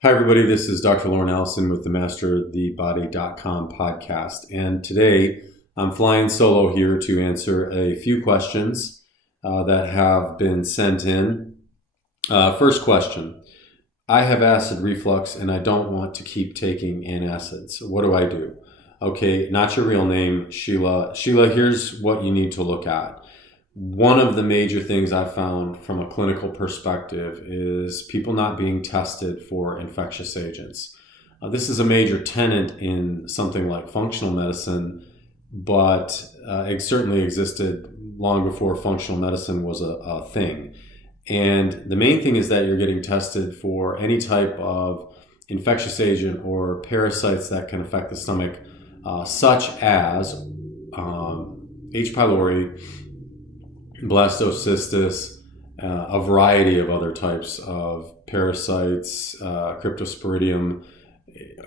Hi, everybody. This is Dr. Lorn Allison with the MasterTheBody.com podcast. And today I'm flying solo here to answer a few questions that have been sent in. First question. I have acid reflux and I don't want to keep taking antacids. What do I do? Okay, not your real name, Sheila. Sheila, here's what you need to look at. One of the major things I found from a clinical perspective is people not being tested for infectious agents. This is a major tenet in something like functional medicine, but it certainly existed long before functional medicine was a thing. And the main thing is that you're getting tested for any type of infectious agent or parasites that can affect the stomach, such as H. pylori, blastocystis, a variety of other types of parasites, cryptosporidium,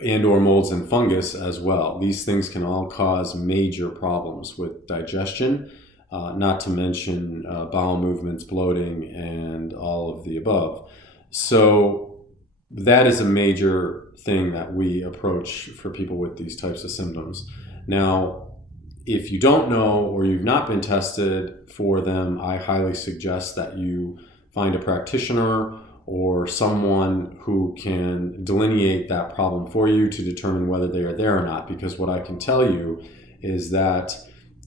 and or molds and fungus as well. These things can all cause major problems with digestion, not to mention bowel movements, bloating, and all of the above. So that is a major thing that we approach for people with these types of symptoms. Now, if you don't know or you've not been tested for them, I highly suggest that you find a practitioner or someone who can delineate that problem for you to determine whether they are there or not. Because what I can tell you is that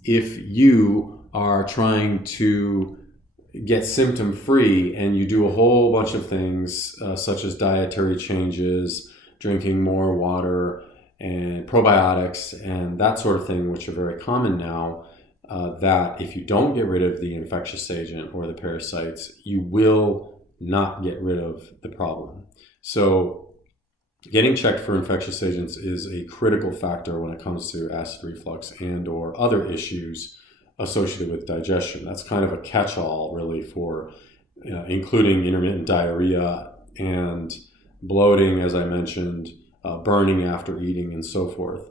if you are trying to get symptom free and you do a whole bunch of things such as dietary changes, drinking more water, and probiotics and that sort of thing, which are very common now, that if you don't get rid of the infectious agent or the parasites, you will not get rid of the problem. So getting checked for infectious agents is a critical factor when it comes to acid reflux and or other issues associated with digestion. That's kind of a catch-all really for including intermittent diarrhea and bloating, as I mentioned, burning after eating, and so forth.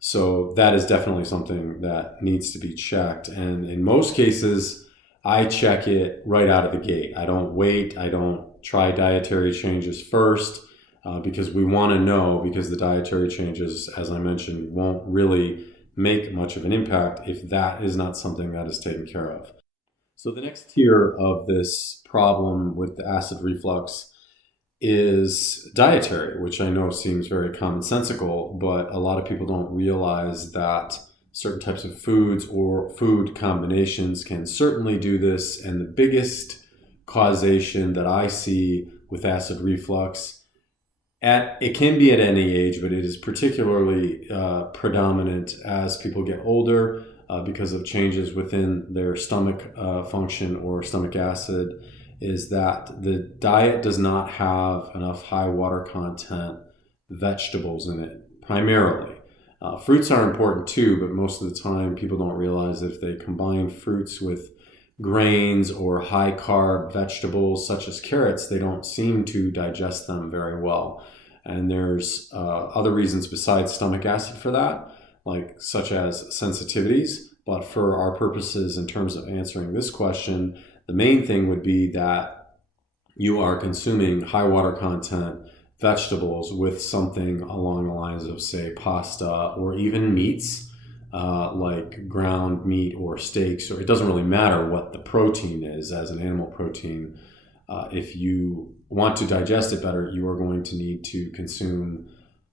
So that is definitely something that needs to be checked. And in most cases, I check it right out of the gate. I don't wait. I don't try dietary changes first because we want to know, because the dietary changes, as I mentioned, won't really make much of an impact if that is not something that is taken care of. So the next tier of this problem with the acid reflux is dietary, which I know seems very commonsensical, but a lot of people don't realize that certain types of foods or food combinations can certainly do this. And the biggest causation that I see with acid reflux, it can be at any age, but it is particularly predominant as people get older because of changes within their stomach function or stomach acid, is that the diet does not have enough high water content vegetables in it, primarily. Fruits are important too, but most of the time people don't realize if they combine fruits with grains or high carb vegetables such as carrots, they don't seem to digest them very well. And there's other reasons besides stomach acid for that, such as sensitivities. But for our purposes in terms of answering this question, the main thing would be that you are consuming high water content vegetables with something along the lines of, say, pasta or even meats, like ground meat or steaks, or it doesn't really matter what the protein is as an animal protein. If you want to digest it better, you are going to need to consume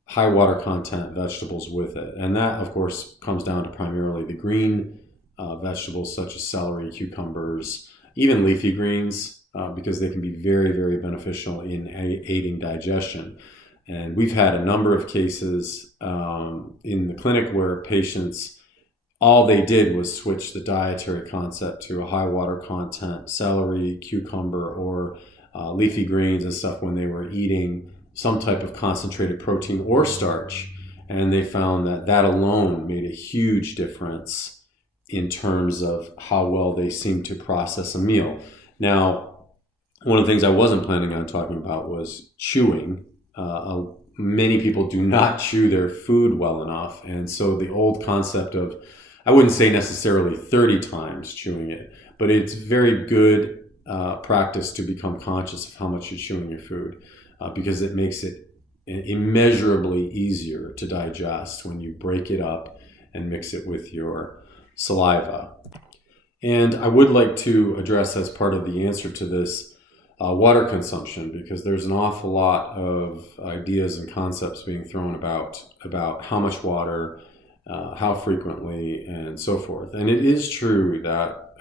high water content vegetables with it. And that, of course, comes down to primarily the green vegetables such as celery, cucumbers, even leafy greens, because they can be very, very beneficial in aiding digestion. And we've had a number of cases in the clinic where patients, all they did was switch the dietary concept to a high water content celery, cucumber, or leafy greens and stuff when they were eating some type of concentrated protein or starch. And they found that that alone made a huge difference in terms of how well they seem to process a meal. Now, one of the things I wasn't planning on talking about was chewing. Many people do not chew their food well enough. And so the old concept of, I wouldn't say necessarily 30 times chewing it, but it's very good practice to become conscious of how much you're chewing your food because it makes it immeasurably easier to digest when you break it up and mix it with your saliva. And I would like to address, as part of the answer to this, water consumption, because there's an awful lot of ideas and concepts being thrown about how much water, how frequently, and so forth. And it is true that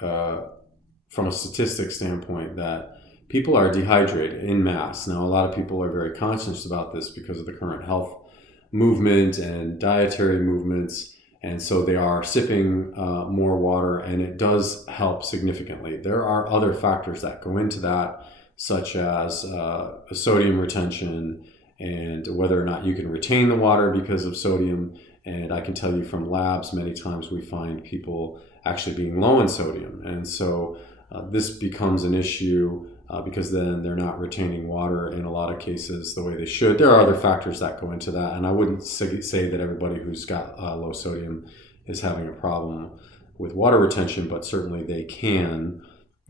from a statistics standpoint that people are dehydrated en masse. Now, a lot of people are very conscious about this because of the current health movement and dietary movements, and so they are sipping more water, and it does help significantly. There are other factors that go into that, such as sodium retention and whether or not you can retain the water because of sodium. And I can tell you from labs, many times we find people actually being low in sodium. And so this becomes an issue because then they're not retaining water in a lot of cases the way they should. There are other factors that go into that. And I wouldn't say that everybody who's got low sodium is having a problem with water retention, but certainly they can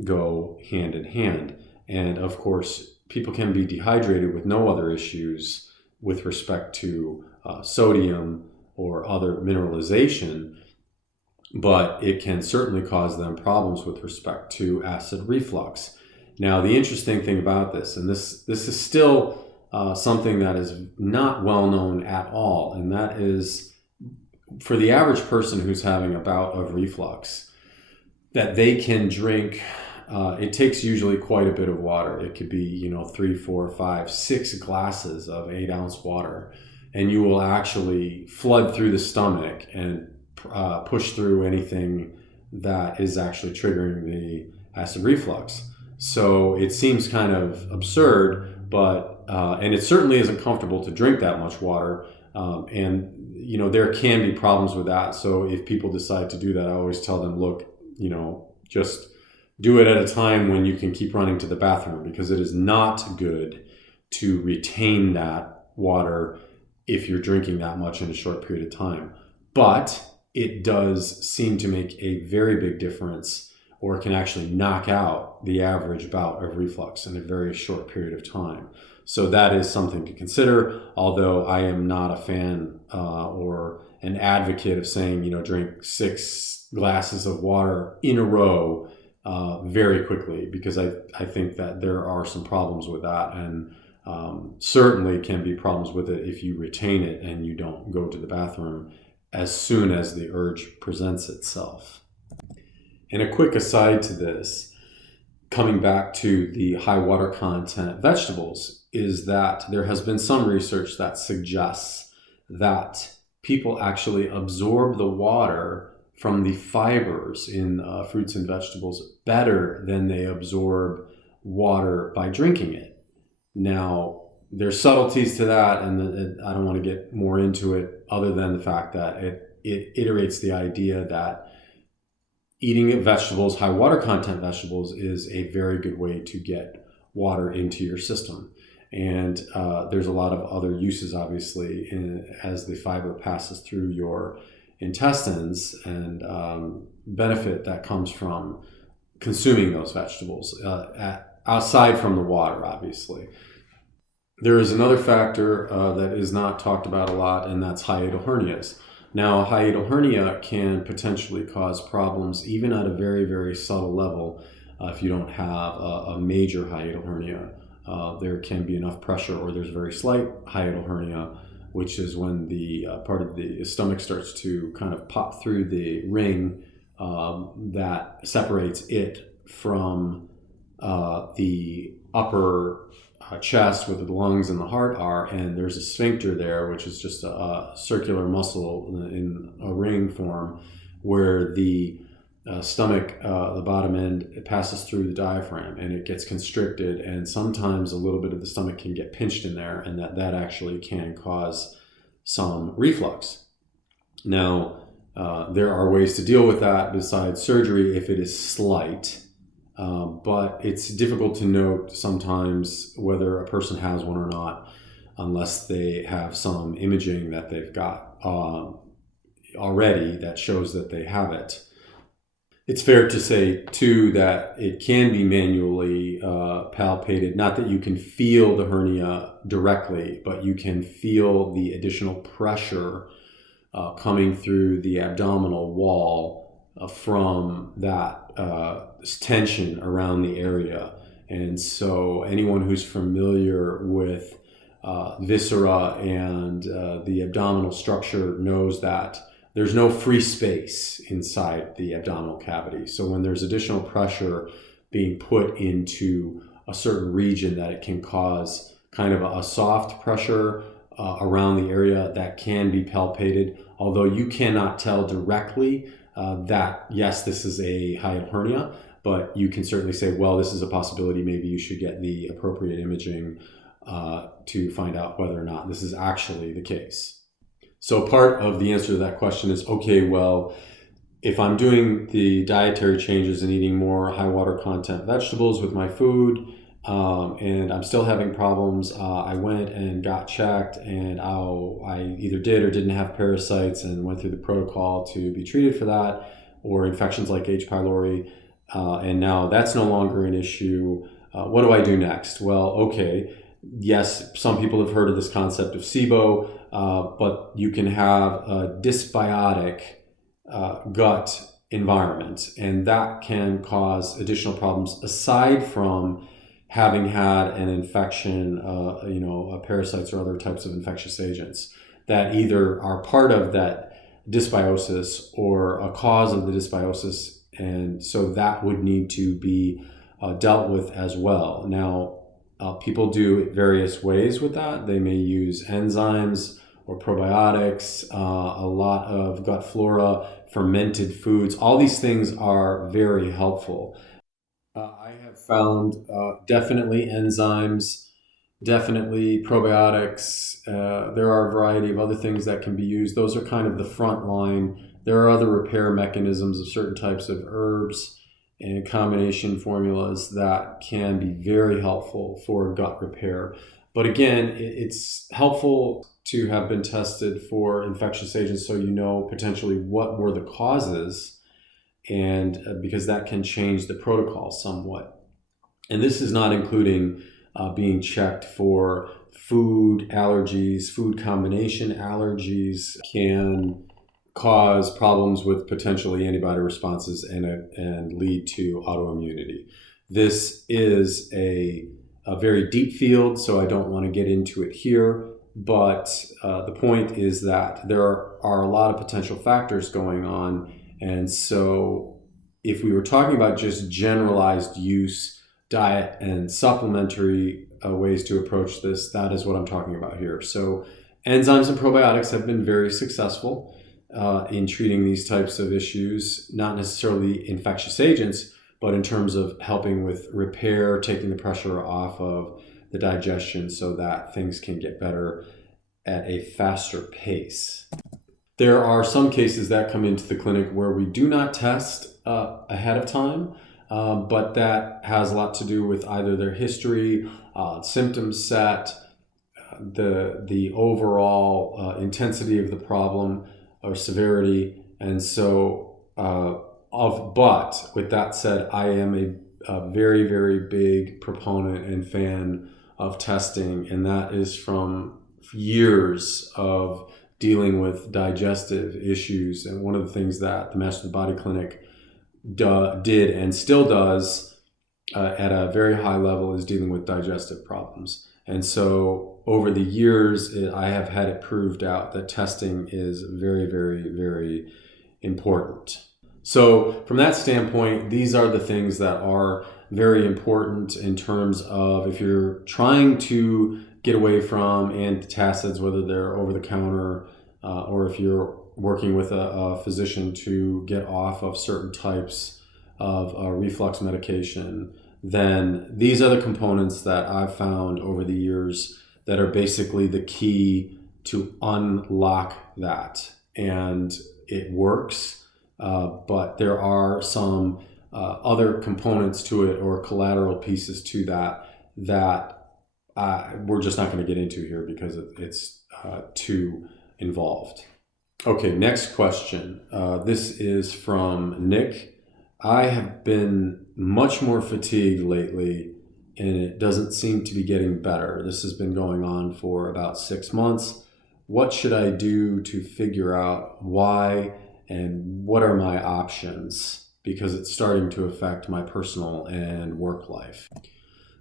go hand in hand. And of course, people can be dehydrated with no other issues with respect to sodium or other mineralization, but it can certainly cause them problems with respect to acid reflux. Now, the interesting thing about this, and this is still something that is not well known at all, and that is for the average person who's having a bout of reflux, that they can drink. It takes usually quite a bit of water. It could be, 3, 4, 5, 6 glasses of 8-ounce water, and you will actually flood through the stomach and push through anything that is actually triggering the acid reflux. So it seems kind of absurd, but and it certainly isn't comfortable to drink that much water. And there can be problems with that. So if people decide to do that, I always tell them, look, just do it at a time when you can keep running to the bathroom, because it is not good to retain that water if you're drinking that much in a short period of time. But it does seem to make a very big difference, or it can actually knock out the average bout of reflux in a very short period of time. So that is something to consider, although I am not a fan or an advocate of saying, drink 6 glasses of water in a row very quickly, because I think that there are some problems with that, and certainly can be problems with it if you retain it and you don't go to the bathroom as soon as the urge presents itself. And a quick aside to this, coming back to the high water content vegetables, is that there has been some research that suggests that people actually absorb the water from the fibers in fruits and vegetables better than they absorb water by drinking it. Now, there's subtleties to that, and I don't want to get more into it other than the fact that it iterates the idea that eating vegetables, high water content vegetables, is a very good way to get water into your system. And there's a lot of other uses, obviously, as the fiber passes through your intestines, and benefit that comes from consuming those vegetables outside from the water, obviously. There is another factor that is not talked about a lot, and that's hiatal hernias. Now, a hiatal hernia can potentially cause problems even at a very, very subtle level. If you don't have a major hiatal hernia, there can be enough pressure, or there's very slight hiatal hernia, which is when the part of the stomach starts to kind of pop through the ring that separates it from the upper chest, where the lungs and the heart are, and there's a sphincter there, which is just a circular muscle in a ring form, where the stomach, the bottom end, it passes through the diaphragm and it gets constricted, and sometimes a little bit of the stomach can get pinched in there, and that actually can cause some reflux. Now, there are ways to deal with that besides surgery if it is slight. But it's difficult to note sometimes whether a person has one or not unless they have some imaging that they've got already that shows that they have it. It's fair to say, too, that it can be manually palpated. Not that you can feel the hernia directly, but you can feel the additional pressure coming through the abdominal wall from that tension around the area. And so anyone who's familiar with viscera and the abdominal structure knows that there's no free space inside the abdominal cavity. So when there's additional pressure being put into a certain region, that it can cause kind of a soft pressure around the area that can be palpated, although you cannot tell directly that, yes, this is a hiatal hernia, but you can certainly say, well, this is a possibility. Maybe you should get the appropriate imaging to find out whether or not this is actually the case. So part of the answer to that question is, okay, well, if I'm doing the dietary changes and eating more high water content vegetables with my food, and I'm still having problems, I went and got checked, and I either did or didn't have parasites and went through the protocol to be treated for that, or infections like H. pylori, and now that's no longer an issue. What do I do next? Well, okay. Yes, some people have heard of this concept of SIBO, but you can have a dysbiotic gut environment, and that can cause additional problems aside from having had an infection, parasites or other types of infectious agents that either are part of that dysbiosis or a cause of the dysbiosis, and so that would need to be dealt with as well. Now, people do it various ways with that. They may use enzymes or probiotics, a lot of gut flora, fermented foods. All these things are very helpful. I have found definitely enzymes, definitely probiotics. There are a variety of other things that can be used. Those are kind of the front line. There are other repair mechanisms of certain types of herbs and combination formulas that can be very helpful for gut repair. But again, it's helpful to have been tested for infectious agents so you know potentially what were the causes, and because that can change the protocol somewhat. And this is not including being checked for food allergies. Food combination allergies can cause problems with potentially antibody responses and lead to autoimmunity. This is a very deep field, so I don't want to get into it here, but the point is that there are a lot of potential factors going on, and so if we were talking about just generalized use, diet, and supplementary ways to approach this, that is what I'm talking about here. So enzymes and probiotics have been very successful in treating these types of issues, not necessarily infectious agents, but in terms of helping with repair, taking the pressure off of the digestion so that things can get better at a faster pace. There are some cases that come into the clinic where we do not test ahead of time, but that has a lot to do with either their history, symptom set, the overall intensity of the problem or severity. And so, but with that said, I am a very, very big proponent and fan of testing, and that is from years of dealing with digestive issues. And one of the things that the Master of the Body Clinic did and still does at a very high level is dealing with digestive problems. And so over the years, I have had it proved out that testing is very, very, very important. So from that standpoint, these are the things that are very important in terms of if you're trying to get away from antacids, whether they're over the counter or if you're working with a physician to get off of certain types of reflux medication, then these are the components that I've found over the years that are basically the key to unlock that. And it works, but there are some other components to it or collateral pieces to that we're just not going to get into here because it's too involved. Okay, next question. This is from Nick. I have been much more fatigued lately, and it doesn't seem to be getting better. This has been going on for about 6 months. What should I do to figure out why, and what are my options? Because it's starting to affect my personal and work life.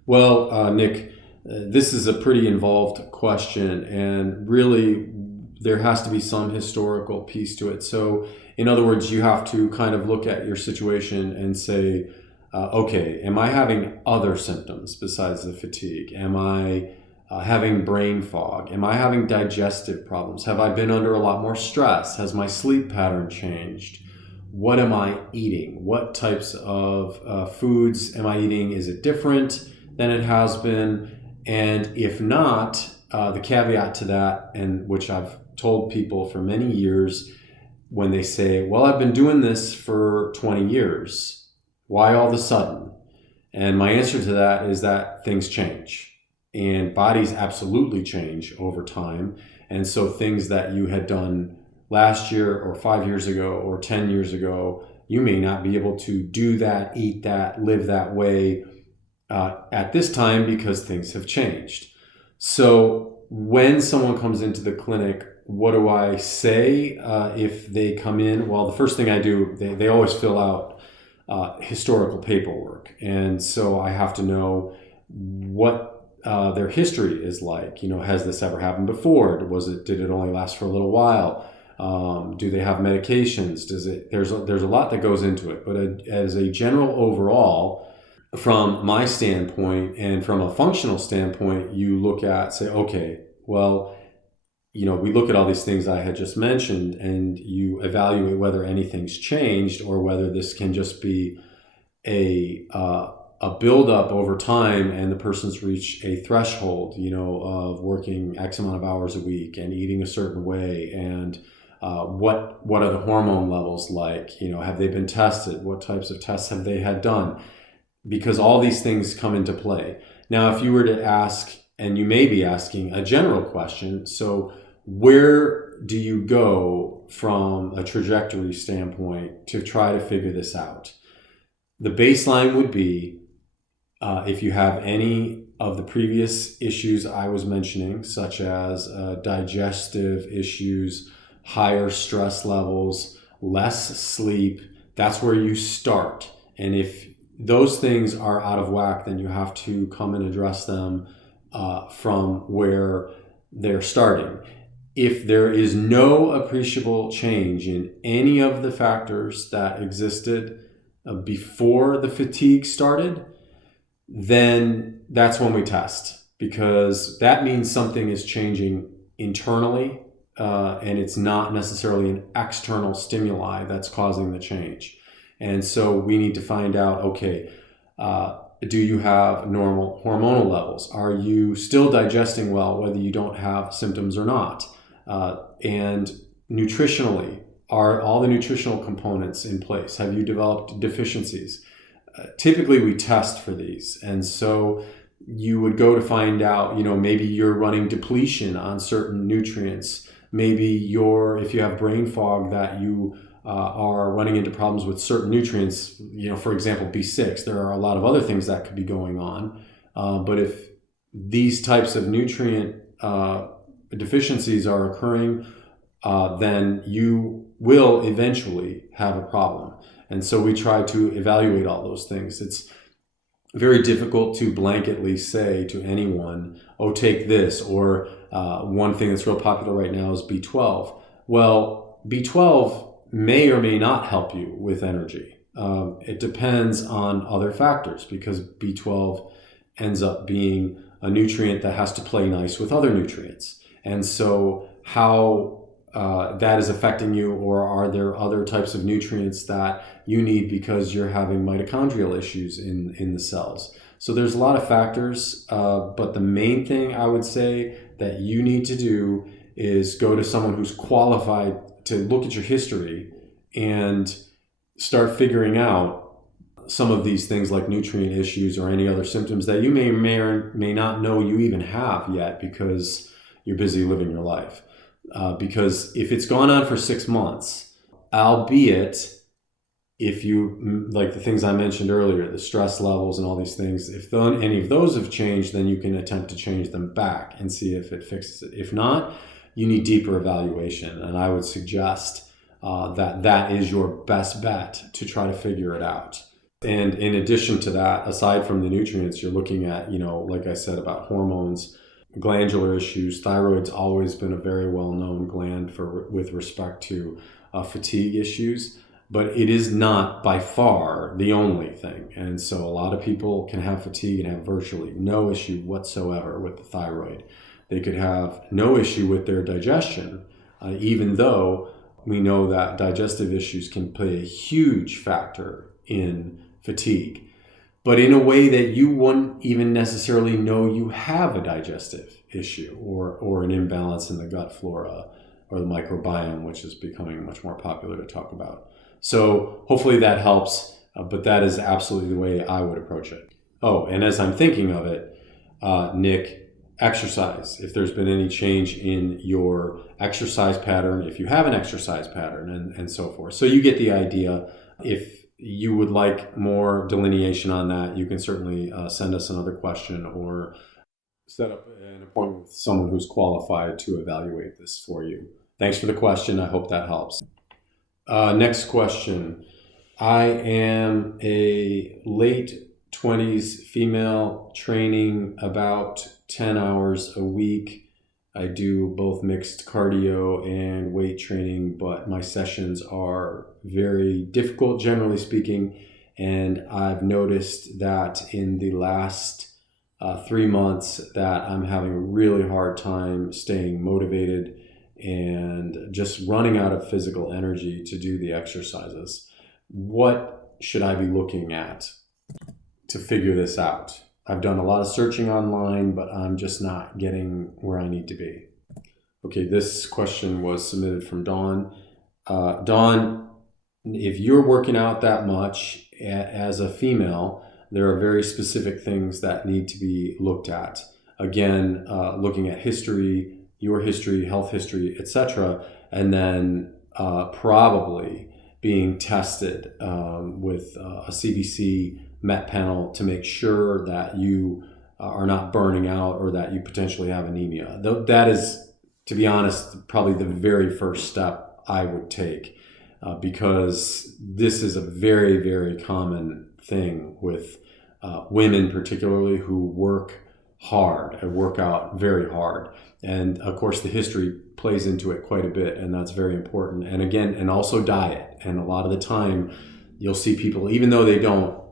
Well, Nick, this is a pretty involved question, and really there has to be some historical piece to it. So, in other words, you have to kind of look at your situation and say, okay, am I having other symptoms besides the fatigue? Am I having brain fog? Am I having digestive problems? Have I been under a lot more stress? Has my sleep pattern changed? What am I eating? What types of foods am I eating? Is it different than it has been? And if not, the caveat to that, and which I've told people for many years, when they say, well, I've been doing this for 20 years, why all of a sudden? And my answer to that is that things change, and bodies absolutely change over time. And so things that you had done last year or 5 years ago or 10 years ago, you may not be able to do that, eat that, live that way at this time because things have changed. So when someone comes into the clinic, what do I say if they come in? Well, the first thing I do, they always fill out historical paperwork. And so I have to know what their history is like. Has this ever happened before? Did it only last for a little while? Do they have medications? There's a lot that goes into it. But as a general overall, from my standpoint and from a functional standpoint, you look at, say, okay, well, we look at all these things I had just mentioned, and you evaluate whether anything's changed or whether this can just be a buildup over time, and the person's reached a threshold, of working X amount of hours a week and eating a certain way, and what are the hormone levels like? Have they been tested? What types of tests have they had done? Because all these things come into play. Now, if you were to ask, and you may be asking a general question, so where do you go from a trajectory standpoint to try to figure this out? The baseline would be if you have any of the previous issues I was mentioning, such as digestive issues, higher stress levels, less sleep, that's where you start. And if those things are out of whack, then you have to come and address them from where they're starting. If there is no appreciable change in any of the factors that existed before the fatigue started, then that's when we test, because that means something is changing internally, and it's not necessarily an external stimuli that's causing the change. And so we need to find out, okay, do you have normal hormonal levels? Are you still digesting well, whether you don't have symptoms or not? And nutritionally, are all the nutritional components in place? Have you developed deficiencies? Typically, we test for these. And so you would go to find out, maybe you're running depletion on certain nutrients. Maybe if you have brain fog, that you are running into problems with certain nutrients, for example, B6. There are a lot of other things that could be going on. But if these types of nutrient deficiencies are occurring, then you will eventually have a problem. And so we try to evaluate all those things. It's very difficult to blanketly say to anyone, oh, take this, or one thing that's real popular right now is B12. Well, B12 may or may not help you with energy. It depends on other factors, because B12 ends up being a nutrient that has to play nice with other nutrients. And so how that is affecting you, or are there other types of nutrients that you need because you're having mitochondrial issues in the cells? So there's a lot of factors, but the main thing I would say that you need to do is go to someone who's qualified to look at your history and start figuring out some of these things like nutrient issues or any other symptoms that you may or may not know you even have yet because you're busy living your life. Because if it's gone on for 6 months, albeit if you, like the things I mentioned earlier, the stress levels and all these things, if any of those have changed, then you can attempt to change them back and see if it fixes it. If not, you need deeper evaluation. And I would suggest that is your best bet to try to figure it out. And in addition to that, aside from the nutrients, you're looking at, like I said about hormones, glandular issues. Thyroid's always been a very well-known gland with respect to fatigue issues. But it is not by far the only thing. And so a lot of people can have fatigue and have virtually no issue whatsoever with the thyroid. They could have no issue with their digestion, even though we know that digestive issues can play a huge factor in fatigue, but in a way that you wouldn't even necessarily know you have a digestive issue or an imbalance in the gut flora or the microbiome, which is becoming much more popular to talk about. So hopefully that helps, but that is absolutely the way I would approach it. Oh, and as I'm thinking of it, Nick, exercise. If there's been any change in your exercise pattern, if you have an exercise pattern and so forth. So you get the idea. If you would like more delineation on that, you can certainly send us another question or set up an appointment with someone who's qualified to evaluate this for you. Thanks for the question. I hope that helps. Next question. I am a late 20s female training about 10 hours a week. I do both mixed cardio and weight training, but my sessions are very difficult, generally speaking. And I've noticed that in the last 3 months that I'm having a really hard time staying motivated and just running out of physical energy to do the exercises. What should I be looking at to figure this out? I've done a lot of searching online, but I'm just not getting where I need to be. Okay, this question was submitted from Dawn. Dawn, if you're working out that much as a female, there are very specific things that need to be looked at. Again, looking at history, your history, health history, etc., and then probably being tested with a CBC Met panel to make sure that you are not burning out or that you potentially have anemia. That is, to be honest, probably the very first step I would take because this is a very, very common thing with women particularly who work hard and work out very hard. And of course, the history plays into it quite a bit, and that's very important. And again, and also diet. And a lot of the time, you'll see people, even though they don't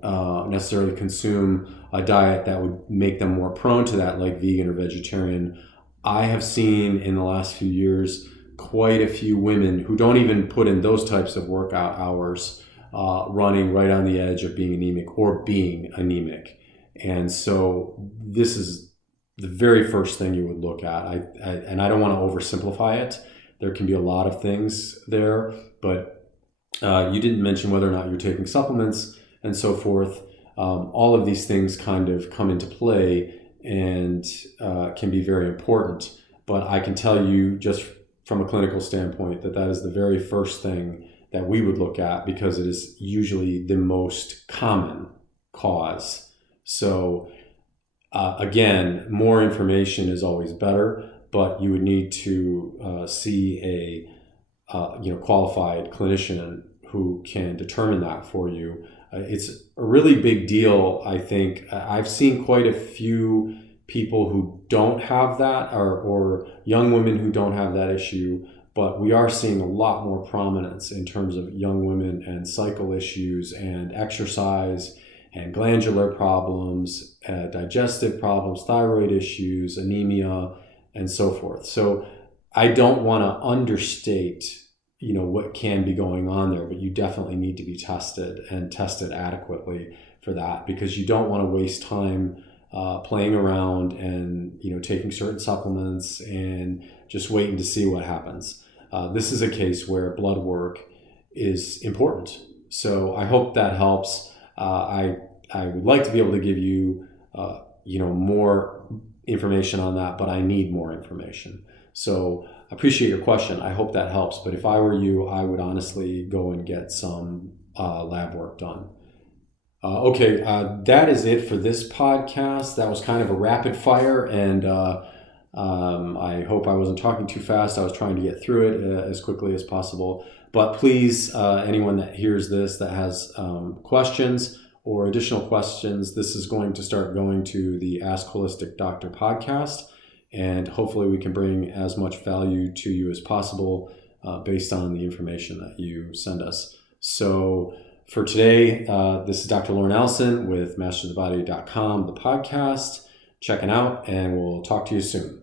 necessarily consume a diet that would make them more prone to that, like vegan or vegetarian, I have seen in the last few years quite a few women who don't even put in those types of workout hours running right on the edge of being anemic or being anemic. And so this is the very first thing you would look at. And I don't want to oversimplify it. There can be a lot of things there, but you didn't mention whether or not you're taking supplements and so forth. All of these things kind of come into play and can be very important. But I can tell you just from a clinical standpoint that is the very first thing that we would look at because it is usually the most common cause. So again, more information is always better, but you would need to see a qualified clinician who can determine that for you. It's a really big deal, I think. I've seen quite a few people who don't have that or young women who don't have that issue, but we are seeing a lot more prominence in terms of young women and cycle issues and exercise and glandular problems, digestive problems, thyroid issues, anemia, and so forth. So I don't want to understate, what can be going on there, but you definitely need to be tested and tested adequately for that because you don't want to waste time playing around and, taking certain supplements and just waiting to see what happens. This is a case where blood work is important. So I hope that helps. I would like to be able to give you, more information on that, but I need more information. So I appreciate your question. I hope that helps. But if I were you, I would honestly go and get some lab work done. That is it for this podcast. That was kind of a rapid fire, and I hope I wasn't talking too fast. I was trying to get through it as quickly as possible. But please, anyone that hears this that has questions or additional questions, this is going to start going to the Ask Holistic Doctor podcast, and hopefully we can bring as much value to you as possible based on the information that you send us. So for today, this is Dr. Lorn Allison with mastersofthebody.com, the podcast. Checking out, and we'll talk to you soon.